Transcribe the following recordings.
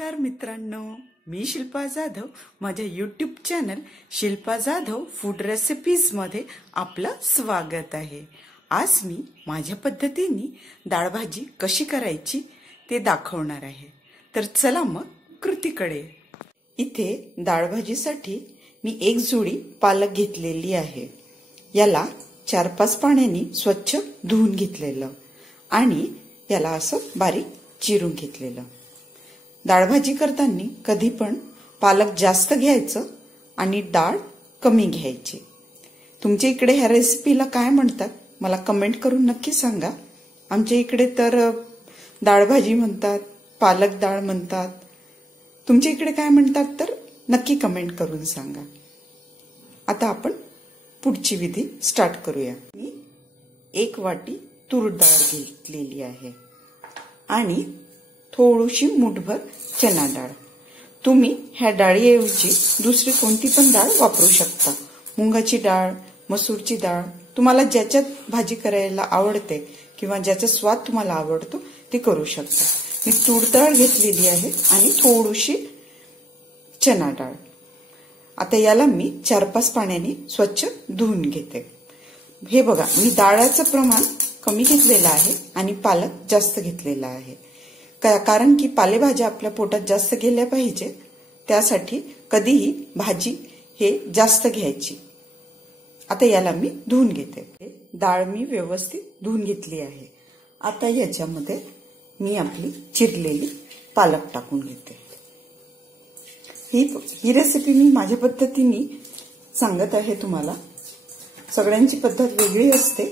नमस्कार मित्रांनो, मी शिल्पा जाधव माझ्या YouTube channel Shilpa Jadhav food recipes मध्ये आपलं स्वागत आहे। आज मी माझ्या पद्धतीने डाळ भाजी कशी करायची ते दाखवणार आहे। तर चला मग कृतीकडे। इथे डाळ भाजीसाठी मी एक जुडी पालक घेतलेली आहे। याला 4-5 पाण्याने स्वच्छ धुवून घेतलेलं आणि याला असं बारीक चिरून घेतलेलं। डाळ भाजी करताना कधी पण पालक जास्त घ्यायचं आणि डाळ कमी घ्यायची। तुमच्या इकडे ह्या रेसिपीला काय म्हणतात मला कमेंट करून नक्की सांगा। आमच्या इकडे तर डाळ भाजी म्हणतात, पालक डाळ म्हणतात। तुमच्या इकडे काय म्हणतात तर नक्की कमेंट करून सांगा। आता आपण पुढची विधी स्टार्ट करूया। मी 1 वाटी तूर डाळ घेतलेली आहे आणि थोडीशी मुठभर चना डाळ। तुम्ही ह्या डाळीऐवजी दुसरी कोणती पण डाळ वापरू शकता। मुंगाची डाळ, मसूरची डाळ, तुम्हाला ज्याच्यात भाजी करायला आवडते किंवा ज्याचा स्वाद तुम्हाला आवडतो ते करू शकता। मी तूर डाळ घेतलेली आहे आणि थोडीशी चना डाळ। आता याला मी 4-5 पाण्याने स्वच्छ धुवून घेते। हे बघा, मी डाळाचं प्रमाण कमी घेतलेलं आहे आणि पालक जास्त घेतलेला आहे, कारण की पालेभाज्या आपल्या पोटात जास्त गेल्या पाहिजे, त्यासाठी कधीही भाजी हे जास्त घ्यायची। आता याला मी धुवून घेते। डाळ मी व्यवस्थित धुवून घेतली आहे। आता याच्यामध्ये मी आपली चिरलेली पालक टाकून घेते। ही रेसिपी मी माझ्या पद्धतीने सांगत आहे तुम्हाला। सगळ्यांची पद्धत वेगळी असते,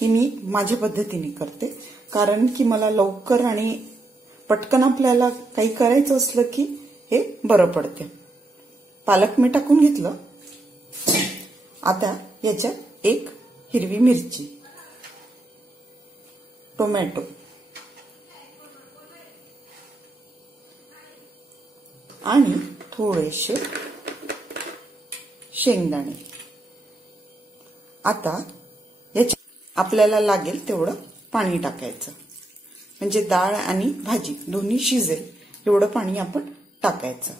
ही मी माझ्या पद्धतीने करते, कारण की मला लवकर आणि पटकन आपल्याला काही करायचं असलं की हे बरं पडते। पालक मी टाकून घेतलं। आता याच्यात 1 हिरवी मिरची, टोमॅटो आणि थोडेसे शेंगदाणे। आता याच्यात आपल्याला लागेल तेवढं पाणी टाकायचं, म्हणजे डाळ आणि भाजी दोन्ही शिजेल एवढं पाणी आपण टाकायचं।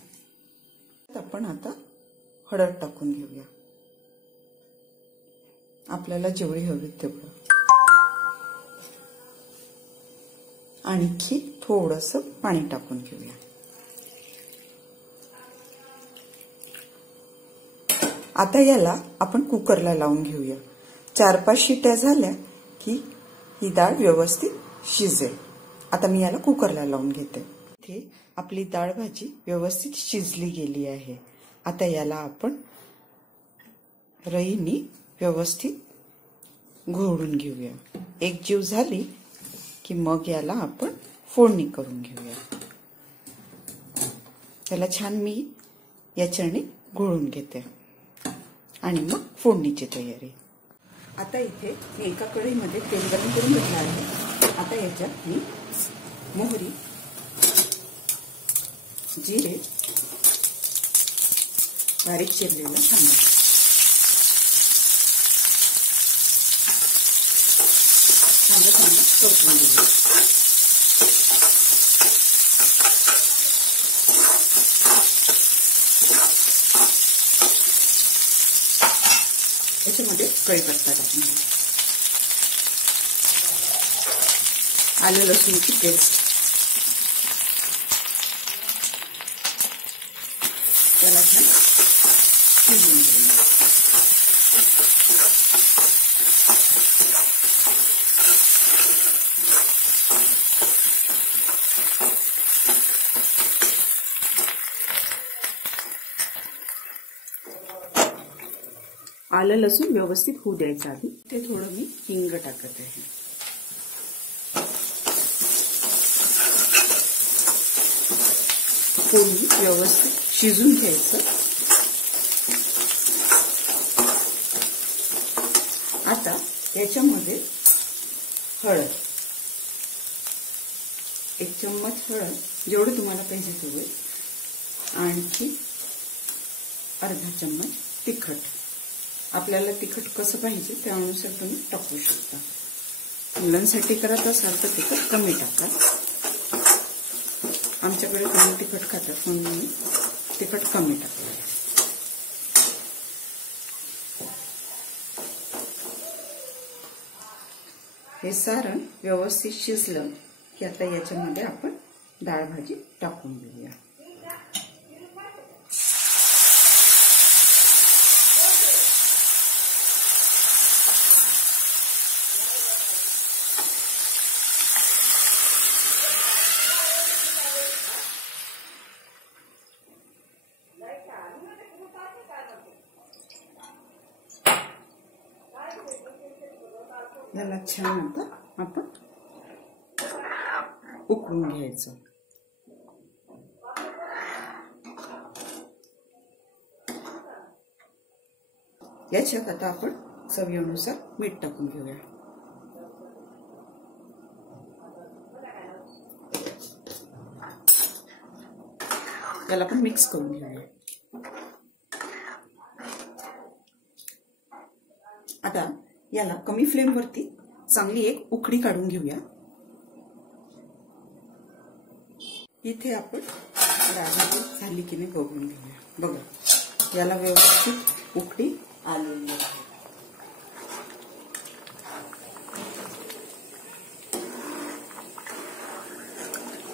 आपण आता हळद टाकून घेऊया, आपल्याला जेवढी हवी तेवढं। आणखी थोडंसं पाणी टाकून घेऊया। आता याला आपण कुकरला लावून घेऊया। 4-5 शिट्या झाल्या की ही डाळ व्यवस्थित शिजेल। आता मी याला कुकरला लावून घेते। इथे आपली डाळ भाजी व्यवस्थित शिजली गेली आहे। आता याला आपण रईने व्यवस्थित घोळून घेऊया। एकजीव झाली की मग याला आपण फोडणी करून घेऊया। त्याला छान मी याच्याने घोळून घेते आणि मग फोडणीची तयारी। आता इथे मी एका कढईमध्ये तेल गरम करून घेतलं आहे। आता याच्यात मी मोहरी, जिरे, बारीक चिरलेला कांदा, चांगला परतून घेऊया। याच्यामध्ये कढीपत्ता टाकून घेऊ, आलं लसूणची पेस्ट, त्याला छान शिजवून घेऊया। आलं लसूण व्यवस्थित होऊ द्यायचं आधी। ते थोडं मी हिंग टाकत आहे। फोडणी व्यवस्थित शिजून घ्यायचं। आता याच्यामध्ये हळद, 1 चम्मच हळद, जेवढं तुम्हाला पाहिजे तेवढे, आणखी अर्धा चम्मच तिखट। आपल्याला तिखट कसं पाहिजे त्यानुसार तुम्ही टाकू शकता। मुलांसाठी करत असाल तर तिखट कमी टाका। आमच्याकडे कमी तिखट खातात म्हणून मी तिखट कमी टाकते. हे सारण व्यवस्थित शिजलं की आता याच्यामध्ये आपण डाळ भाजी टाकून घेऊया. याला छान आता आपण उकळून घ्यायचं. याच्यात आता आपण चवीनुसार मीठ टाकून घेऊया. याला आपण मिक्स करून घेऊया. आता याला कमी फ्लेम वरती चांगली एक उकळी काढून घेऊया. इथे आपण डाळ झाली की नाही बघून घेऊया. बघा याला व्यवस्थित उकळी आलेली आहे.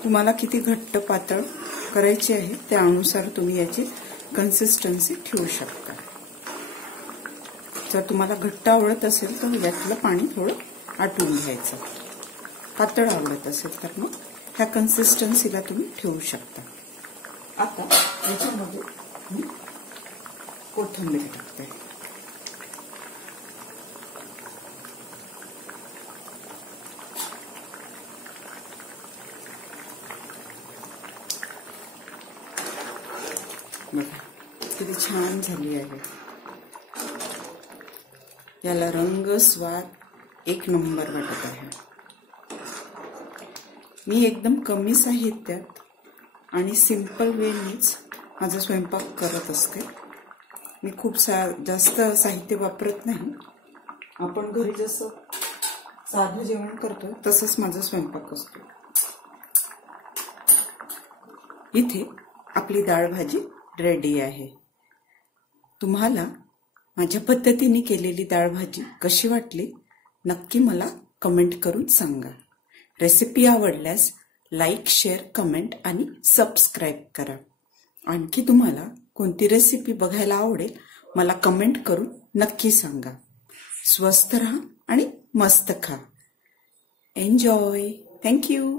तुम्हाला किती घट्ट पातळ करायची आहे त्यानुसार तुम्ही याची कन्सिस्टन्सी ठेवू शकता. जर तुम्हाला घट्ट आवडत असेल तर यातलं पाणी थोडं आटून घ्यायचं. पातळ आवडत असेल तर मग ह्या कन्सिस्टन्सीला तुम्ही ठेवू शकता. आता याच्यामध्ये मी कोथिंबीर टाकते. बघा किती छान झाली आहे. याला रंग स्वाद एक नंबर वाटत आहे. मी एकदम कमी साहित्यात आणि सिंपल वेनीच माझा स्वयंपाक करत असते. मी खूप जास्त साहित्य वापरत नाही. आपण घरी जसं साधं जेवण करतो तसंच माझा स्वयंपाक असतो. इथे आपली डाळ भाजी रेडी आहे. तुम्हाला माझ्या पद्धतीने केलेली डाळ भाजी कशी वाटली नक्की मला कमेंट करून सांगा. रेसिपी आवडल्यास लाईक, शेअर, कमेंट आणि सबस्क्राईब करा. आणखी तुम्हाला कोणती रेसिपी बघायला आवडेल मला कमेंट करून नक्की सांगा. स्वस्थ राहा आणि मस्त खा. एन्जॉय. थँक्यू.